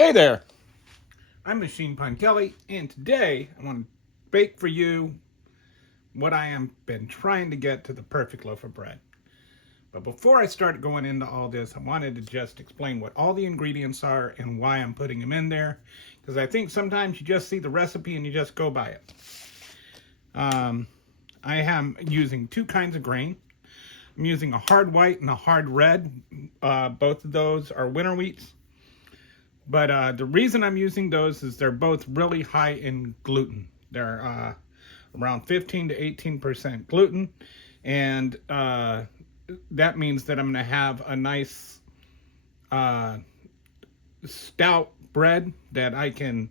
Hey there, I'm Machine Pun Kelly, and today I want to bake for you what I have been trying to get to the perfect loaf of bread. But before I start going into all this, I wanted to just explain what all the ingredients are and why I'm putting them in there, because I think sometimes you just see the recipe and you just go by it. I am using two kinds of grain. I'm using a hard white and a hard red. Both of those are winter wheats. But the reason I'm using those is they're both really high in gluten. They're around 15 to 18% gluten. And that means that I'm going to have a nice stout bread that I can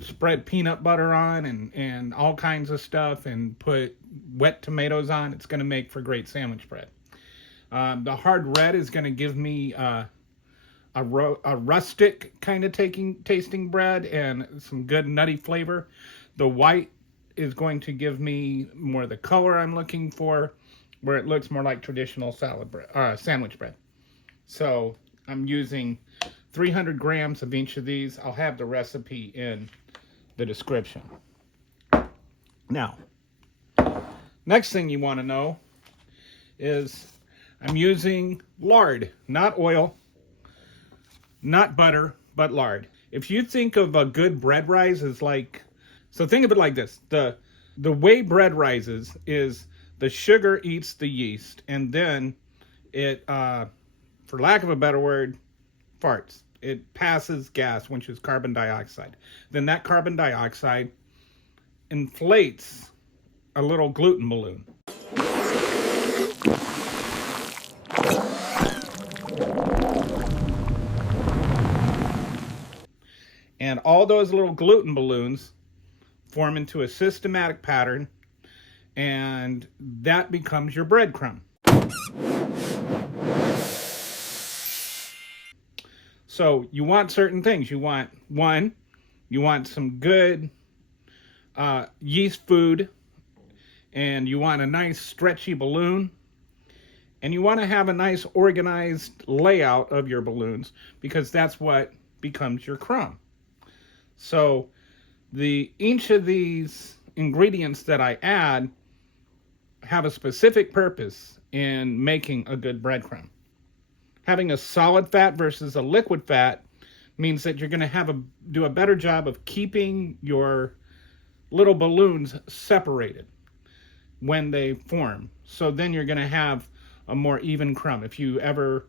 spread peanut butter on and all kinds of stuff and put wet tomatoes on. It's going to make for great sandwich bread. The hard red is going to give me a rustic kind of tasting bread and some good nutty flavor. The white is going to give me more the color I'm looking for, where it looks more like traditional sandwich bread. So I'm using 300 grams of each of these. I'll have the recipe in the description. Now, next thing you want to know is I'm using lard, not oil, not butter, but lard. If you think of a good bread rise as so think of it like this. The way bread rises is the sugar eats the yeast, and then it, for lack of a better word, farts. It passes gas, which is carbon dioxide. Then that carbon dioxide inflates a little gluten balloon. And all those little gluten balloons form into a systematic pattern, and that becomes your breadcrumb. So you want certain things. You want some good yeast food, and you want a nice stretchy balloon, and you want to have a nice organized layout of your balloons, because that's what becomes your crumb. So each of these ingredients that I add have a specific purpose in making a good breadcrumb. Having a solid fat versus a liquid fat means that you're going to do a better job of keeping your little balloons separated when they form. So then you're going to have a more even crumb. If you ever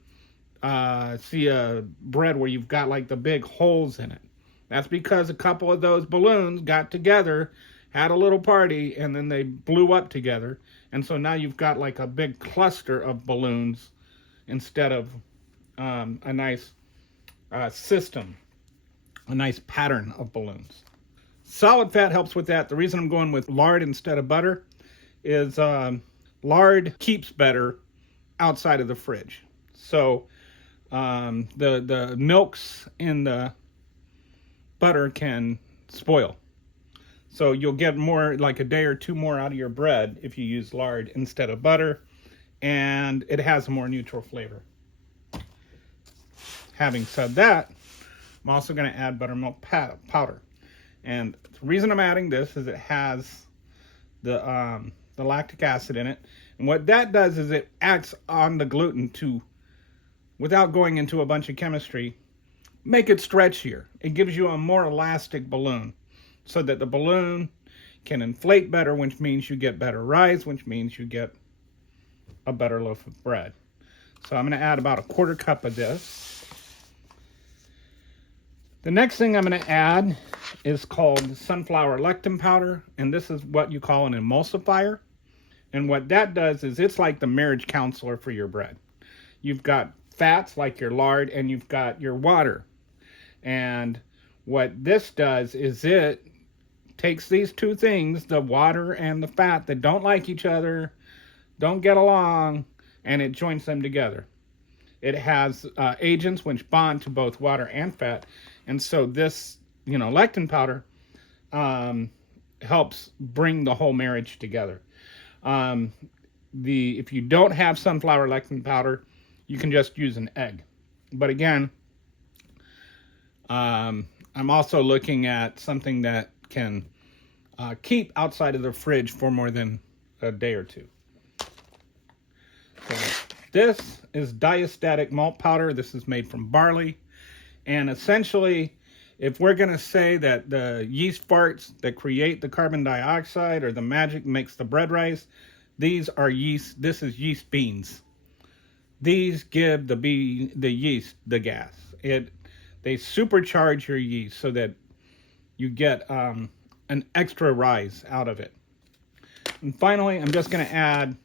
see a bread where you've got like the big holes in it, that's because a couple of those balloons got together, had a little party, and then they blew up together. And so now you've got like a big cluster of balloons instead of a nice system, a nice pattern of balloons. Solid fat helps with that. The reason I'm going with lard instead of butter is lard keeps better outside of the fridge. So the milks in the butter can spoil. So you'll get more, like a day or two more out of your bread if you use lard instead of butter, and it has a more neutral flavor. Having said that, I'm also going to add buttermilk powder. And the reason I'm adding this is it has the lactic acid in it. And what that does is it acts on the gluten to, without going into a bunch of chemistry, make it stretchier. It gives you a more elastic balloon so that the balloon can inflate better, which means you get better rise, which means you get a better loaf of bread. So I'm going to add about a quarter cup of this. The next thing I'm going to add is called sunflower lectin powder, and this is what you call an emulsifier. And what that does is it's like the marriage counselor for your bread. You've got fats like your lard, and you've got your water. And what this does is it takes these two things, the water and the fat, that don't like each other, don't get along, and it joins them together. It has agents which bond to both water and fat. And so this, lectin powder helps bring the whole marriage together. If you don't have sunflower lectin powder, you can just use an egg. But again, I'm also looking at something that can keep outside of the fridge for more than a day or two. So this is diastatic malt powder. This is made from barley. And essentially, if we're going to say that the yeast farts that create the carbon dioxide or the magic makes the bread rise, these are yeast. This is yeast beans. These give the yeast the gas. They supercharge your yeast so that you get an extra rise out of it. And finally, I'm just going to add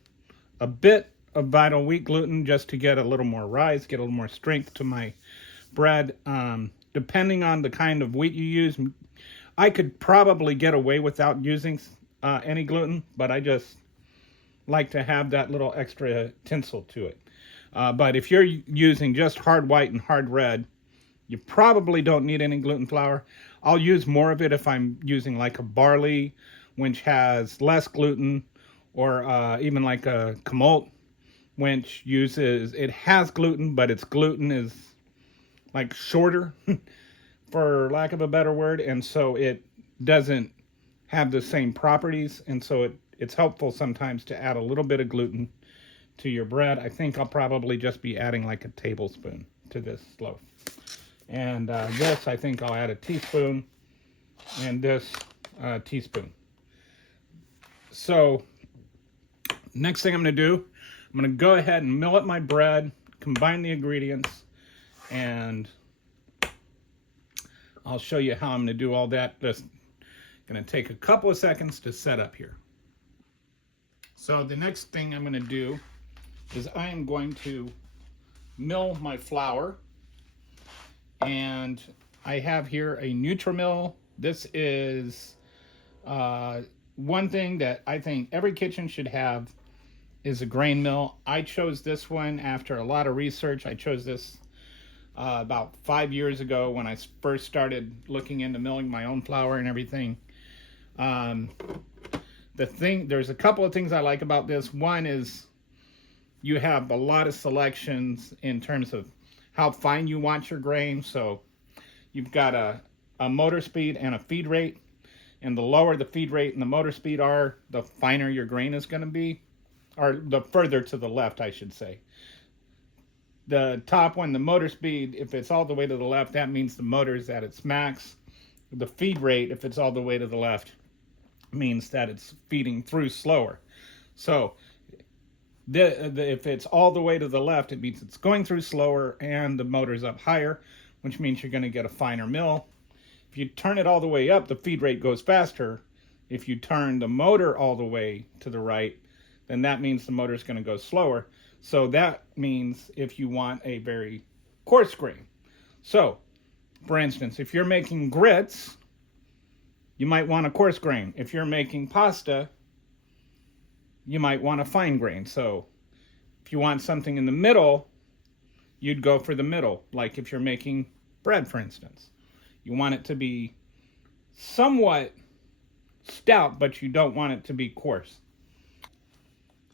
a bit of vital wheat gluten just to get a little more rise, get a little more strength to my bread. Depending on the kind of wheat you use, I could probably get away without using any gluten, but I just like to have that little extra tinsel to it. But if you're using just hard white and hard red, you probably don't need any gluten flour. I'll use more of it if I'm using like a barley, which has less gluten, or even like a kamalt, which it has gluten, but its gluten is like shorter, for lack of a better word, and so it doesn't have the same properties, and so it's helpful sometimes to add a little bit of gluten to your bread. I think I'll probably just be adding like a tablespoon to this loaf. And this, I think I'll add a teaspoon, and this teaspoon. So next thing I'm going to do, I'm going to go ahead and mill up my bread, combine the ingredients, and I'll show you how I'm going to do all that. Just going to take a couple of seconds to set up here. So the next thing I'm going to do is I am going to mill my flour, and I have here a Nutrimill. This is one thing that I think every kitchen should have is a grain mill. I chose this one after a lot of research. I chose this about 5 years ago when I first started looking into milling my own flour and everything. There's a couple of things I like about this. One is you have a lot of selections in terms of how fine you want your grain. So you've got a motor speed and a feed rate. And the lower the feed rate and the motor speed are, the finer your grain is going to be. Or the further to the left, I should say. The top one, the motor speed, if it's all the way to the left, that means the motor is at its max. The feed rate, if it's all the way to the left, means that it's feeding through slower. So if it's all the way to the left, it means it's going through slower and the motor's up higher, which means you're going to get a finer mill. If you turn it all the way up, the feed rate goes faster. If you turn the motor all the way to the right, then that means the motor's going to go slower. So that means if you want a very coarse grain. So, for instance, if you're making grits, you might want a coarse grain. If you're making pasta, you might want a fine grain. So if you want something in the middle, you'd go for the middle. Like if you're making bread, for instance. You want it to be somewhat stout, but you don't want it to be coarse.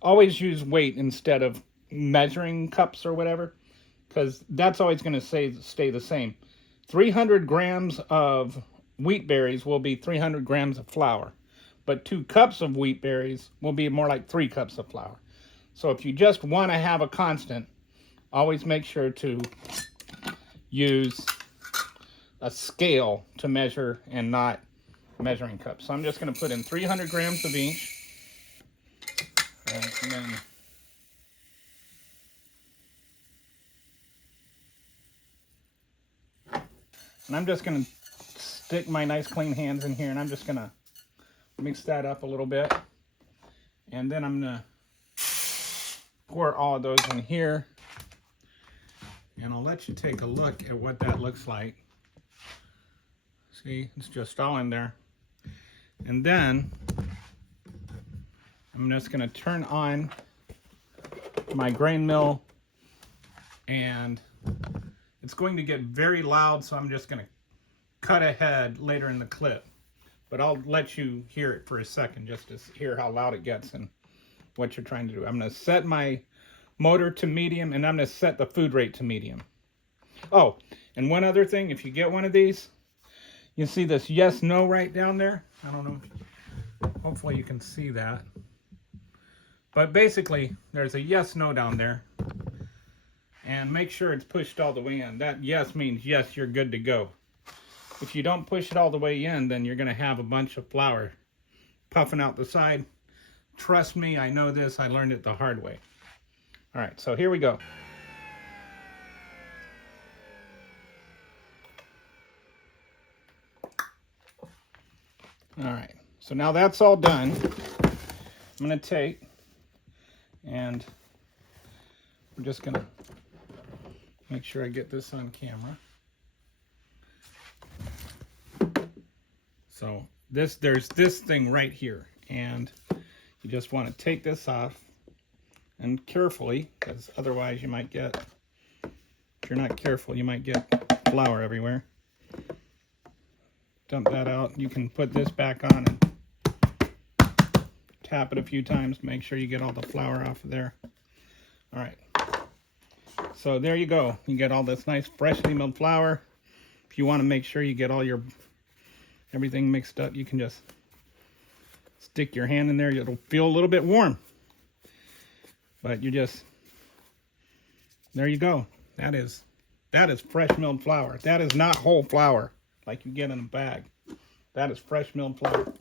Always use weight instead of measuring cups or whatever, because that's always going to stay the same. 300 grams of wheat berries will be 300 grams of flour, but 2 cups of wheat berries will be more like 3 cups of flour. So if you just want to have a constant, always make sure to use a scale to measure and not measuring cups. So I'm just going to put in 300 grams of each. And I'm just going to stick my nice clean hands in here, and I'm just going to mix that up a little bit. And then I'm going to pour all of those in here. And I'll let you take a look at what that looks like. See, it's just all in there. And then I'm just going to turn on my grain mill, and it's going to get very loud, so I'm just going to cut ahead later in the clip. But I'll let you hear it for a second just to hear how loud it gets and what you're trying to do. I'm going to set my motor to medium, and I'm going to set the food rate to medium. Oh, and one other thing, if you get one of these, you see this yes, no right down there. I don't know. Hopefully you can see that. But basically, there's a yes, no down there. And make sure it's pushed all the way in. That yes means yes, you're good to go. If you don't push it all the way in, then you're going to have a bunch of flour puffing out the side. Trust me, I know this. I learned it the hard way. All right, so here we go. All right, so now that's all done. I'm going to take, and we're just going to make sure I get this on camera. So there's this thing right here, and you just want to take this off, and carefully, because otherwise you might get, if you're not careful, you might get flour everywhere. Dump that out. You can put this back on and tap it a few times. Make sure you get all the flour off of there. All right. So there you go. You get all this nice freshly milled flour. If you want to make sure you get all your everything mixed up, you can just stick your hand in there. It'll feel a little bit warm. But you just, there you go. That is fresh milled flour. That is not whole flour like you get in a bag. That is fresh milled flour.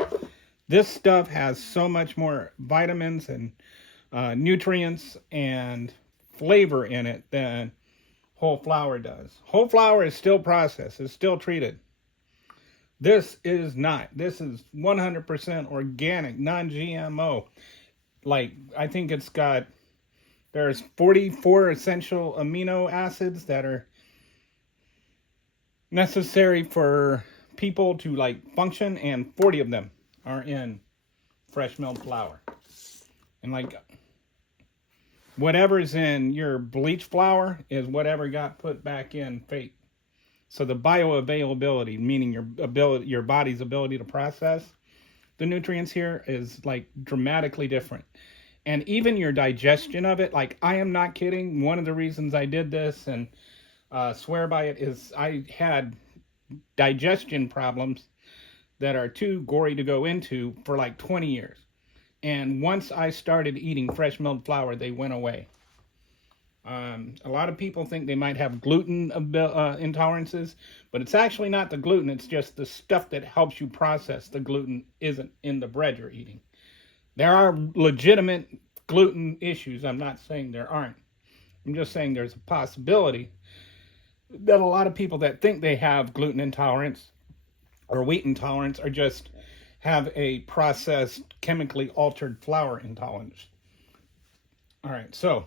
This stuff has so much more vitamins and nutrients and flavor in it than whole flour does. Whole flour is still processed. It's still treated. This is not. This is 100% organic, non-GMO. Like, I think it's got, there's 44 essential amino acids that are necessary for people to like function, and 40 of them are in fresh milled flour. And like whatever's in your bleach flour is whatever got put back in fake. So the bioavailability, meaning your body's ability to process the nutrients here, is like dramatically different. And even your digestion of it, like, I am not kidding. One of the reasons I did this and swear by it is I had digestion problems that are too gory to go into for like 20 years. And once I started eating fresh milled flour, they went away. A lot of people think they might have gluten intolerances, but it's actually not the gluten. It's just the stuff that helps you process the gluten isn't in the bread you're eating. There are legitimate gluten issues. I'm not saying there aren't. I'm just saying there's a possibility that a lot of people that think they have gluten intolerance or wheat intolerance are just have a processed, chemically altered flour intolerance. All right, so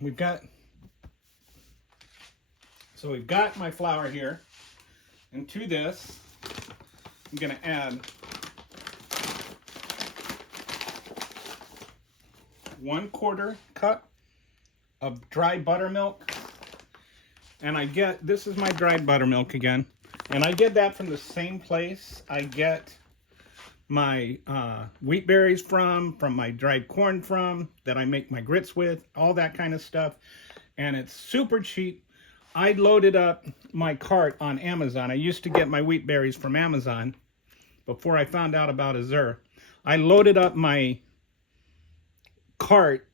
we've got my flour here, and to this I'm going to add 1/4 cup of dry buttermilk. And I get, this is my dried buttermilk again, and I get that from the same place I get my wheat berries from my dried corn from, that I make my grits with, all that kind of stuff. And it's super cheap. I loaded up my cart on Amazon. I used to get my wheat berries from Amazon before I found out about Azure. I loaded up my cart,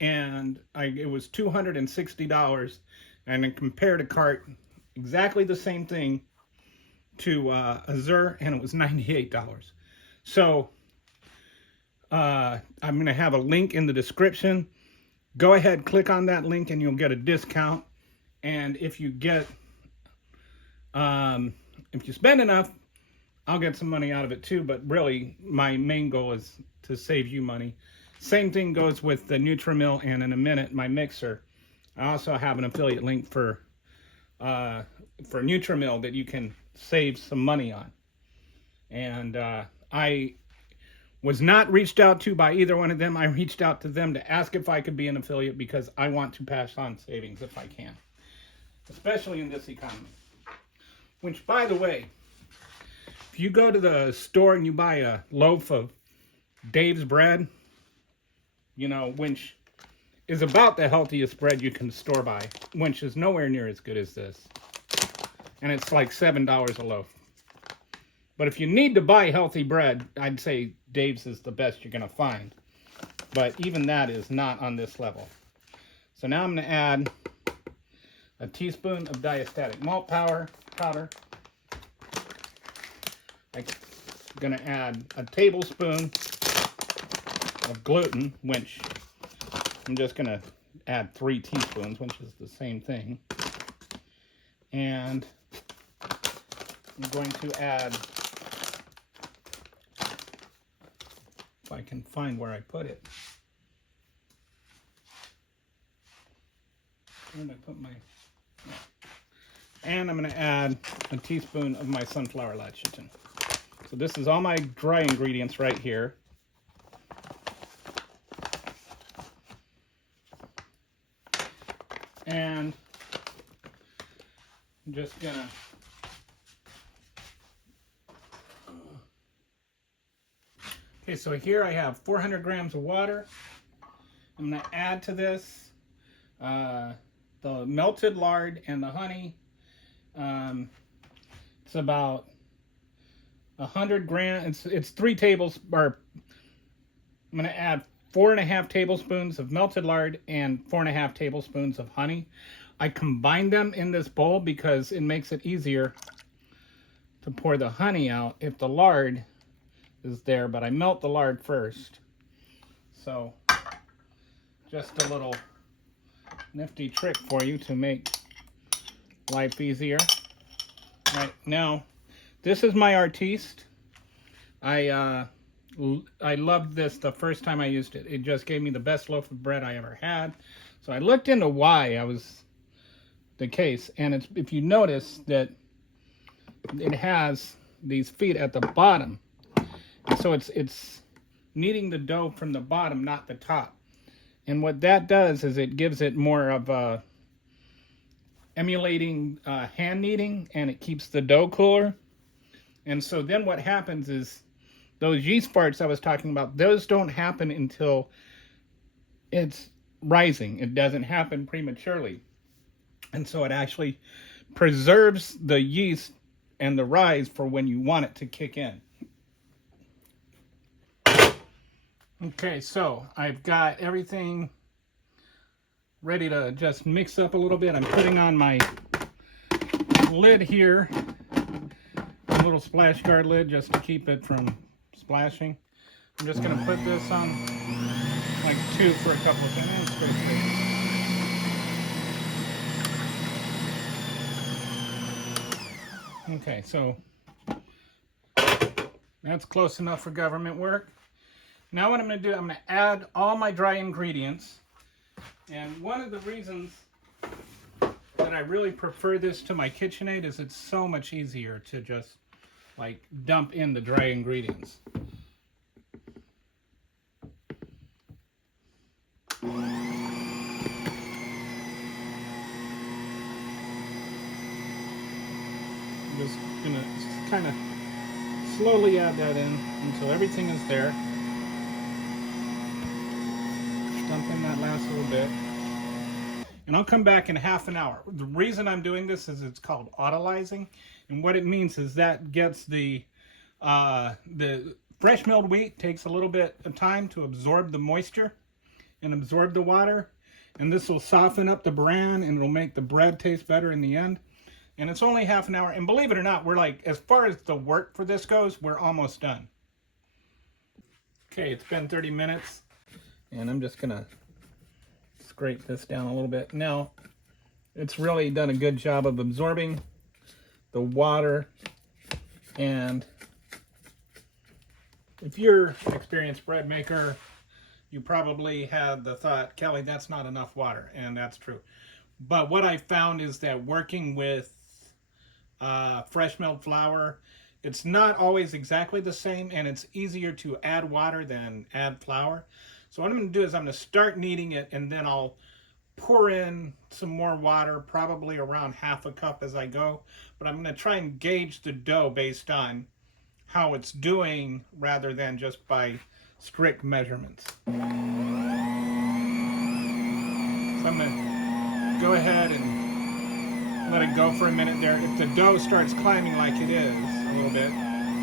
and it was $260, and then compared a cart, exactly the same thing, to Azure, and it was $98. So I'm going to have a link in the description. Go ahead, click on that link, and you'll get a discount. And if you get, if you spend enough, I'll get some money out of it too. But really, my main goal is to save you money. Same thing goes with the Nutrimill, and in a minute, my mixer. I also have an affiliate link for Nutrimill that you can save some money on. And I was not reached out to by either one of them. I reached out to them to ask if I could be an affiliate because I want to pass on savings if I can, especially in this economy. Which, by the way, if you go to the store and you buy a loaf of Dave's bread, you know, which is about the healthiest bread you can store by, which is nowhere near as good as this. And it's like $7 a loaf. But if you need to buy healthy bread, I'd say Dave's is the best you're going to find. But even that is not on this level. So now I'm going to add a teaspoon of diastatic malt powder. I'm going to add a tablespoon of gluten, which I'm just going to add 3 teaspoons, which is the same thing. And I'm going to add, if I can find where I put it. Where did I put my... And I'm going to add a teaspoon of my sunflower lecithin. So this is all my dry ingredients right here. And I'm just going to okay, so here I have 400 grams of water. I'm going to add to this the melted lard and the honey. It's about 100 grams. It's 3 tables, or I'm going to add 4.5 tablespoons of melted lard and 4.5 tablespoons of honey. I combine them in this bowl because it makes it easier to pour the honey out if the lard is there, but I melt the lard first. So just a little nifty trick for you to make life easier. Right now, this is my artiste. I loved this the first time I used it. It just gave me the best loaf of bread I ever had. So I looked into why I was the case, and it's, if you notice that it has these feet at the bottom, and so it's kneading the dough from the bottom, not the top. And what that does is it gives it more of a emulating hand kneading, and it keeps the dough cooler. And so then what happens is those yeast farts I was talking about, those don't happen until it's rising. It doesn't happen prematurely. And so it actually preserves the yeast and the rise for when you want it to kick in. Okay, so I've got everything ready to just mix up a little bit. I'm putting on my lid here, a little splash guard lid just to keep it from splashing. I'm just going to put this on like 2 for a couple of minutes. Okay, so that's close enough for government work. Now what I'm going to do, I'm going to add all my dry ingredients. And one of the reasons that I really prefer this to my KitchenAid is it's so much easier to just like dump in the dry ingredients. I'm just gonna kind of slowly add that in until everything is there. Dump in that last little bit. And I'll come back in half an hour. The reason I'm doing this is it's called autolyzing. And what it means is that gets the fresh milled wheat takes a little bit of time to absorb the moisture and absorb the water. And this will soften up the bran and it'll make the bread taste better in the end. And it's only half an hour. And believe it or not, we're like, as far as the work for this goes, we're almost done. Okay, it's been 30 minutes. And I'm just gonna scrape this down a little bit. Now, it's really done a good job of absorbing the water. And if you're an experienced bread maker, you probably had the thought, Kelly, that's not enough water. And that's true. But what I found is that working with fresh milled flour, it's not always exactly the same, and it's easier to add water than add flour. So what I'm going to do is I'm going to start kneading it, and then I'll pour in some more water, probably around half a cup as I go. But I'm going to try and gauge the dough based on how it's doing rather than just by strict measurements. So I'm gonna go ahead and let it go for a minute there. If the dough starts climbing like it is a little bit,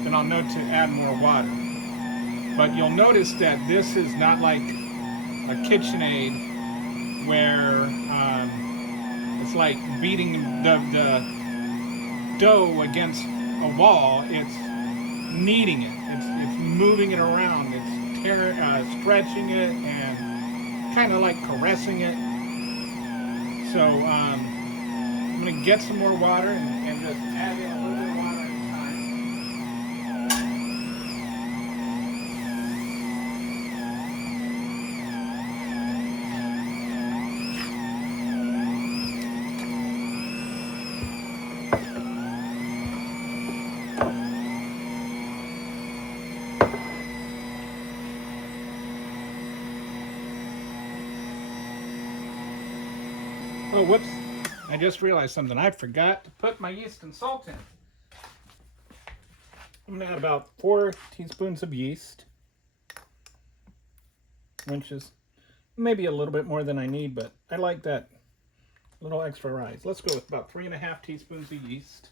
then I'll know to add more water. But you'll notice that this is not like a KitchenAid where it's like beating the dough against a wall. It's kneading it. It's moving it around. It's stretching it and kind of like caressing it. So I'm going to get some more water and just add in a little bit of water at a time. Oh, whoops. I just realized something. I forgot to put my yeast and salt in. I'm going to add about 4 teaspoons of yeast, which is maybe a little bit more than I need, but I like that little extra rise. Let's go with about 3.5 teaspoons of yeast.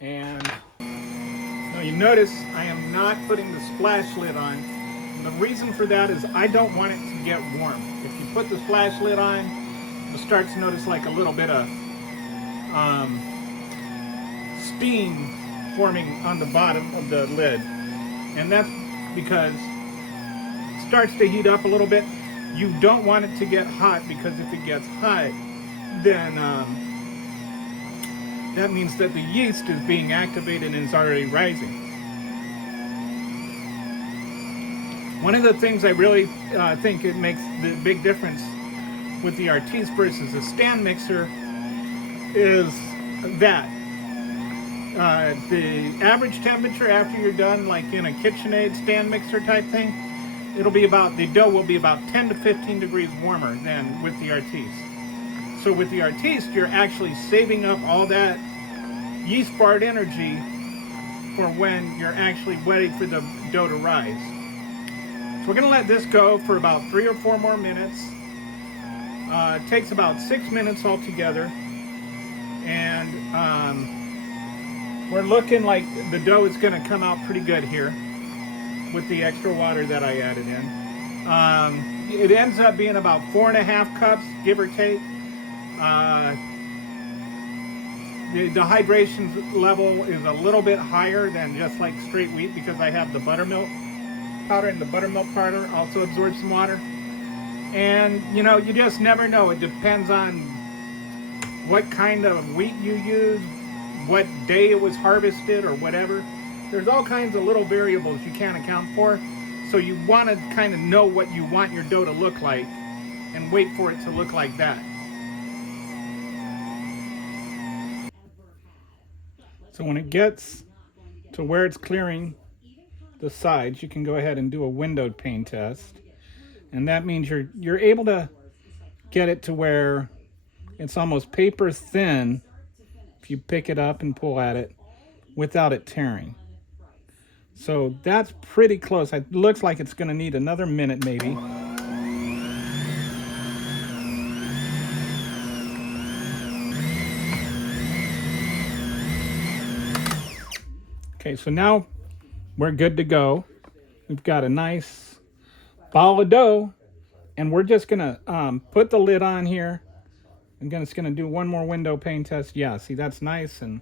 And now you notice I am not putting the splash lid on. The reason for that is I don't want it to get warm. If you put the splash lid on, you'll start to notice like a little bit of steam forming on the bottom of the lid. And that's because it starts to heat up a little bit. You don't want it to get hot, because if it gets hot, then that means that the yeast is being activated and is already rising. One of the things I really think it makes the big difference with the Artis versus a stand mixer is that the average temperature after you're done, like in a KitchenAid stand mixer type thing, the dough will be about 10 to 15 degrees warmer than with the Artis. So with the Artis, you're actually saving up all that yeast fired energy for when you're actually waiting for the dough to rise. So we're going to let this go for about 3 or 4 more minutes. It takes about 6 minutes altogether, and we're looking like the dough is going to come out pretty good here with the extra water that I added in. It ends up being about 4.5 cups, give or take. The hydration level is a little bit higher than just like straight wheat, because I have the buttermilk powder, and the buttermilk powder also absorbs some water. And you know, you just never know. It depends on what kind of wheat you use, what day it was harvested, or whatever. There's all kinds of little variables you can't account for. So you want to kind of know what you want your dough to look like and wait for it to look like that. So when it gets to where it's clearing the sides, you can go ahead and do a windowed pane test. And that means you're able to get it to where it's almost paper thin if you pick it up and pull at it without it tearing. So that's pretty close. It looks like it's going to need another minute maybe. Okay, so now we're good to go. We've got a nice ball of dough, and we're just gonna put the lid on here. I'm just gonna do one more window pane test. Yeah, see, that's nice and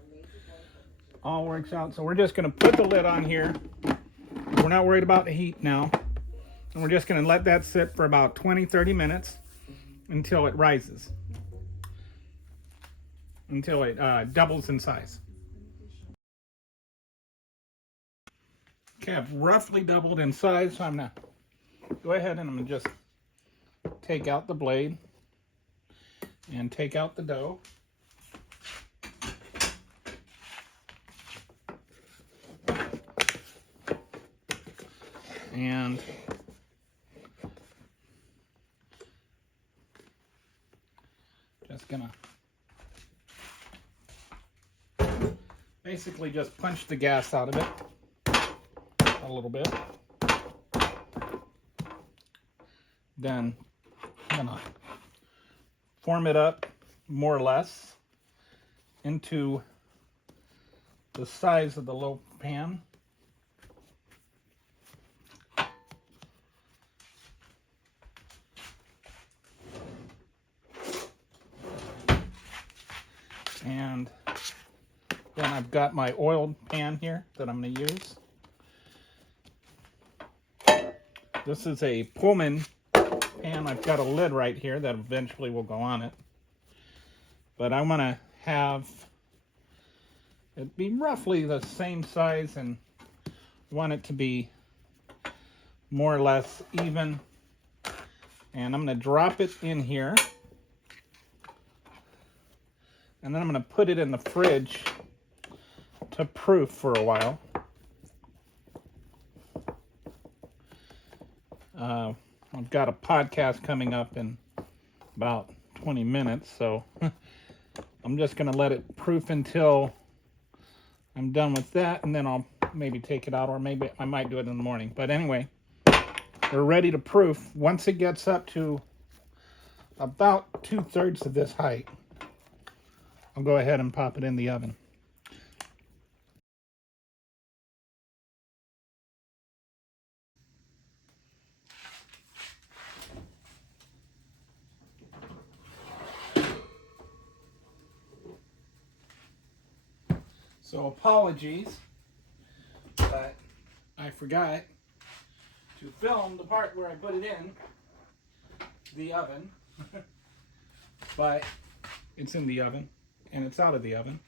all works out. So we're just gonna put the lid on here. We're not worried about the heat now. And we're just gonna let that sit for about 20-30 minutes until it rises, until it doubles in size. Okay, I've roughly doubled in size, so I'm gonna go ahead and I'm gonna just take out the blade and take out the dough. And just gonna basically just punch the gas out of it a little bit. Then I'm gonna form it up more or less into the size of the loaf pan. And then I've got my oiled pan here that I'm going to use. This is a Pullman pan. I've got a lid right here that eventually will go on it. But I want to have it be roughly the same size and want it to be more or less even. And I'm going to drop it in here. And then I'm going to put it in the fridge to proof for a while. I've got a podcast coming up in about 20 minutes, so I'm just going to let it proof until I'm done with that, and then I'll maybe take it out, or maybe I might do it in the morning. But anyway, we're ready to proof. Once it gets up to about 2/3 of this height, I'll go ahead and pop it in the oven. So apologies, but I forgot to film the part where I put it in the oven. But it's in the oven, and it's out of the oven.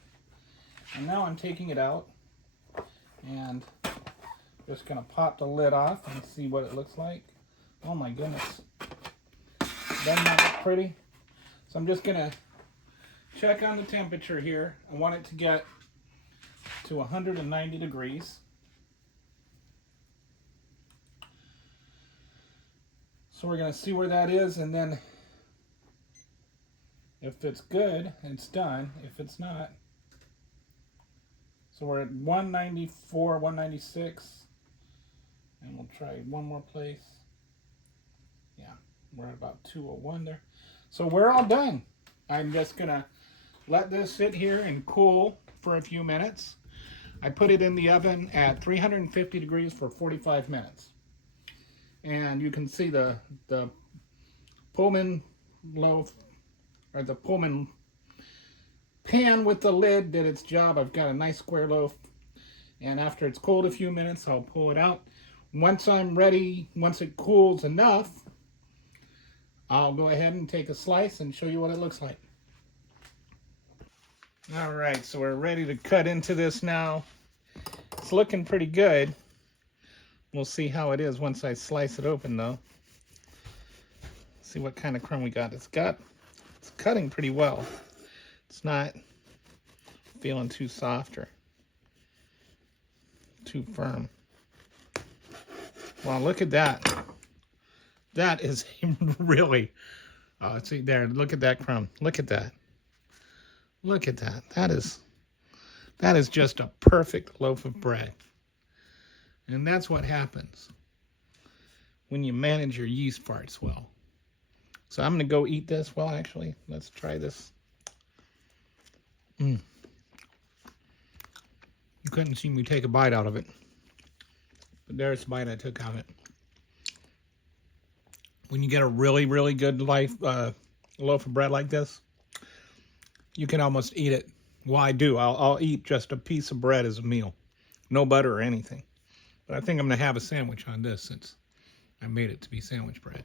And now I'm taking it out and just gonna pop the lid off and see what it looks like. Oh my goodness. Doesn't that look pretty? So I'm just gonna check on the temperature here. I want it to get to 190 degrees. So we're gonna see where that is, and then if it's good, it's done. If it's not, so we're at 194, 196, and we'll try one more place. Yeah, we're at about 201 there. So we're all done. I'm just gonna let this sit here and cool for a few minutes. I put it in the oven at 350 degrees for 45 minutes. And you can see the Pullman loaf, or the Pullman pan with the lid did its job. I've got a nice square loaf. And after it's cooled a few minutes, I'll pull it out. Once I'm ready, once it cools enough, I'll go ahead and take a slice and show you what it looks like. All right, so we're ready to cut into this now. It's looking pretty good. We'll see how it is once I slice it open, though. See what kind of crumb we got. It's cutting pretty well. It's not feeling too soft or too firm. Wow, look at that. That is really, oh, see there, look at that crumb. Look at that. Look at that. That is just a perfect loaf of bread. And that's what happens when you manage your yeast farts well. So I'm going to go eat this. Well, actually, let's try this. You couldn't see me take a bite out of it. But there's a bite I took out of it. When you get a really, really good loaf of bread like this, you can almost eat it. Well, I do. I'll eat just a piece of bread as a meal. No butter or anything. But I think I'm going to have a sandwich on this since I made it to be sandwich bread.